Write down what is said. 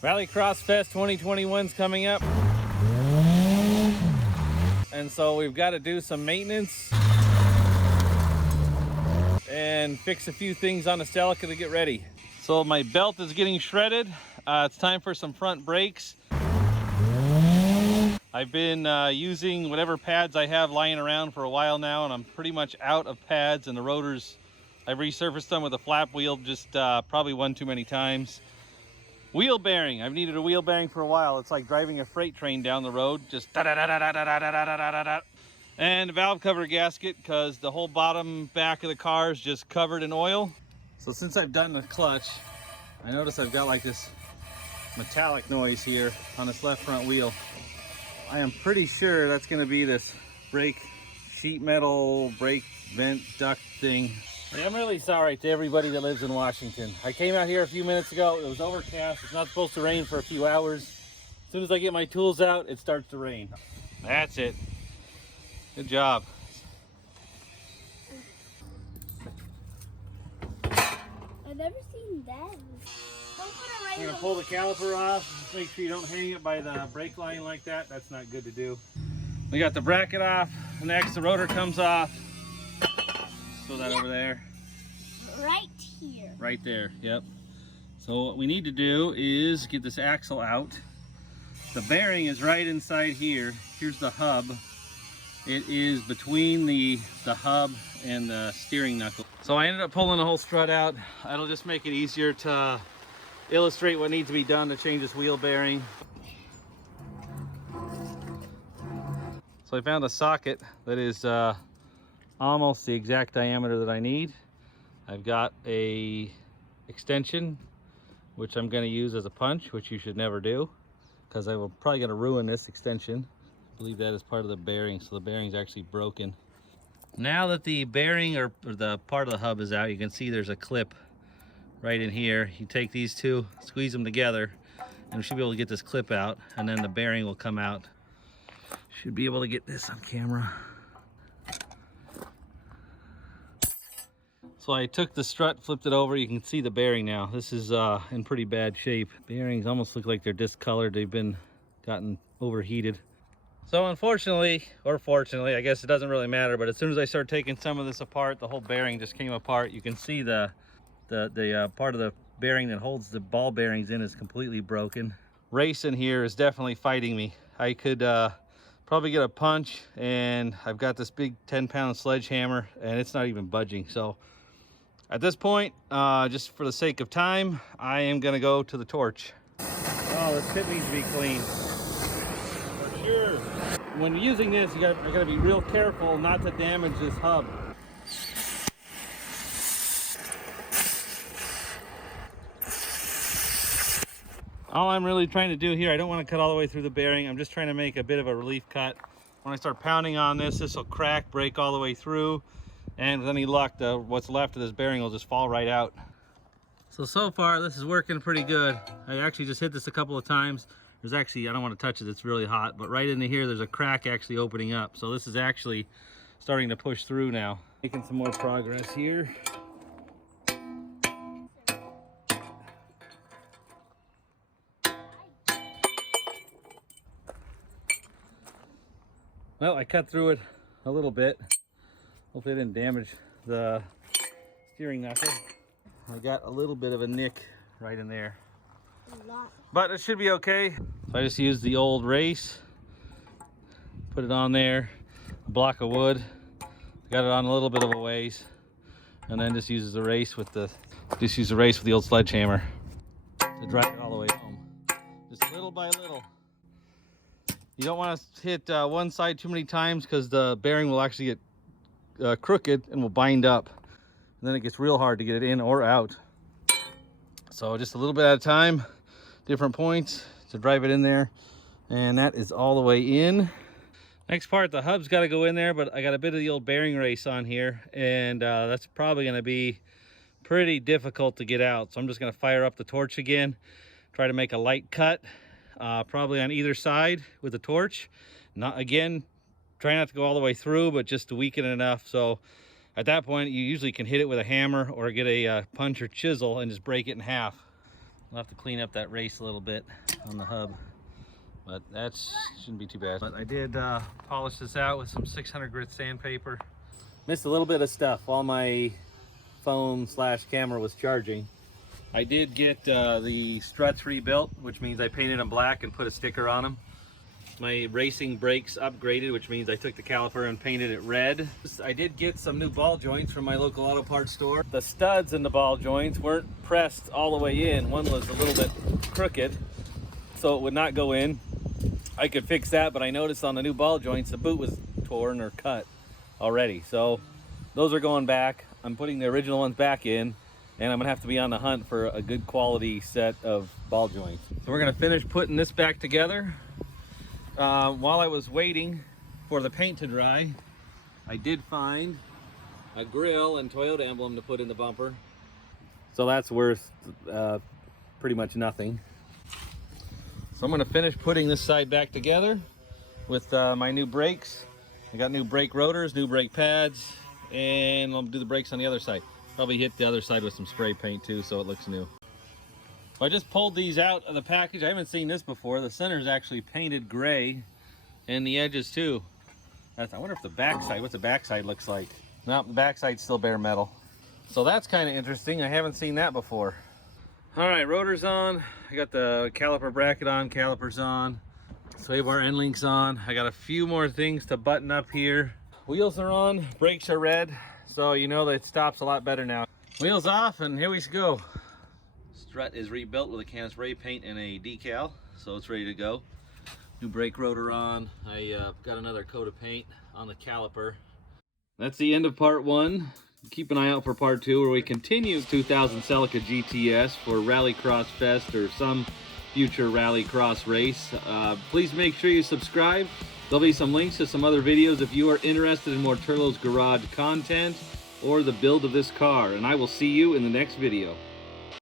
Rallycross Fest 2021 is coming up. And so we've got to do some maintenance and fix a few things on the Celica to get ready. So my belt is getting shredded. It's time for some front brakes. I've been using whatever pads I have lying around for a while now, and I'm pretty much out of pads, and the rotors, I've resurfaced them with a flap wheel, just probably one too many times. Wheel bearing, I've needed a wheel bearing for a while. It's like driving a freight train down the road, just da da da da da da da da da da da. And a valve cover gasket, because the whole bottom back of the car is just covered in oil. So since I've done the clutch, I notice I've got like this metallic noise here on this left front wheel. I am pretty sure that's going to be this brake sheet metal brake vent duct thing. I'm really sorry to everybody that lives in Washington. I came out here a few minutes ago. It was overcast. It's not supposed to rain for a few hours. As soon as I get my tools out, it starts to rain. That's it. Good job. I've never seen that. I'm going to pull the caliper off. Make sure you don't hang it by the brake line like that. That's not good to do. We got the bracket off. Next, the rotor comes off. Throw that over there. Right here. Right there, yep. So what we need to do is get this axle out. The bearing is right inside here. Here's the hub. It is between the hub and the steering knuckle. So I ended up pulling the whole strut out. That'll just make it easier to illustrate what needs to be done to change this wheel bearing. So I found a socket that is almost the exact diameter that I need. I've got a extension, which I'm going to use as a punch, which you should never do, because I will probably going to ruin this extension. I believe that is part of the bearing, so the bearing's actually broken. Now that the bearing or the part of the hub is out, you can see there's a clip right in here. You take these two, squeeze them together, and we should be able to get this clip out, and then the bearing will come out. Should be able to get this on camera. So I took the strut, flipped it over. You can see the bearing now. This is in pretty bad shape. Bearings almost look like they're discolored. They've gotten overheated. So unfortunately, or fortunately, I guess it doesn't really matter, but as soon as I start taking some of this apart, the whole bearing just came apart. You can see the part of the bearing that holds the ball bearings in is completely broken. Race in here is definitely fighting me. I could probably get a punch, and I've got this big 10-pound sledgehammer, and it's not even budging. So at this point, just for the sake of time, I am gonna go to the torch. Oh, this pit needs to be clean. For sure. When you're using this, I gotta be real careful not to damage this hub. All I'm really trying to do here, I don't want to cut all the way through the bearing. I'm just trying to make a bit of a relief cut. When I start pounding on this, this will crack, break all the way through. And with any luck, what's left of this bearing will just fall right out. So far, this is working pretty good. I actually just hit this a couple of times. There's actually, I don't want to touch it, it's really hot, but right into here, there's a crack actually opening up. So this is actually starting to push through now. Making some more progress here. Well, I cut through it a little bit. Hopefully I didn't damage the steering knuckle. I got a little bit of a nick right in there. But it should be okay. So I just used the old race, put it on there, a block of wood, got it on a little bit of a ways, and then just use the race with the old sledgehammer to drive it all the way home. Just little by little. You don't want to hit one side too many times, because the bearing will actually get crooked and will bind up. And then it gets real hard to get it in or out. So just a little bit at a time, different points to drive it in there. And that is all the way in. Next part, the hub's got to go in there, but I got a bit of the old bearing race on here, and that's probably going to be pretty difficult to get out. So I'm just going to fire up the torch again, try to make a light cut, probably on either side with the torch. Try not to go all the way through, but just to weaken it enough. So at that point, you usually can hit it with a hammer or get a punch or chisel and just break it in half. I'll have to clean up that race a little bit on the hub, but that shouldn't be too bad. But I did polish this out with some 600 grit sandpaper. Missed a little bit of stuff while my phone / camera was charging. I did get the struts rebuilt, which means I painted them black and put a sticker on them. My racing brakes upgraded, which means I took the caliper and painted it red. I did get some new ball joints from my local auto parts store. The studs in the ball joints weren't pressed all the way in. One was a little bit crooked, so it would not go in. I could fix that, but I noticed on the new ball joints, the boot was torn or cut already. So those are going back. I'm putting the original ones back in, and I'm gonna have to be on the hunt for a good quality set of ball joints. So we're gonna finish putting this back together. While I was waiting for the paint to dry, I did find a grill and Toyota emblem to put in the bumper. So that's worth pretty much nothing. So I'm gonna finish putting this side back together with my new brakes. I got new brake rotors, new brake pads, and I'll do the brakes on the other side. Probably hit the other side with some spray paint too, so it looks new. I just pulled these out of the package. I haven't seen this before. The center is actually painted gray, and the edges too. I wonder if the backside, what the backside looks like. No, the backside's still bare metal. So that's kind of interesting. I haven't seen that before. All right, rotor's on. I got the caliper bracket on, calipers on. Sway bar end links on. I got a few more things to button up here. Wheels are on, brakes are red, so you know that it stops a lot better now. Wheels off, and here we go. Strut is rebuilt with a can of spray paint and a decal, so it's ready to go. New brake rotor on. I got another coat of paint on the caliper. That's the end of part 1. Keep an eye out for part 2, where we continue 2000 Celica GTS for Rallycross Fest or some future Rallycross race. Please make sure you subscribe. There'll be some links to some other videos if you are interested in more Turlo's Garage content or the build of this car, and I will see you in the next video.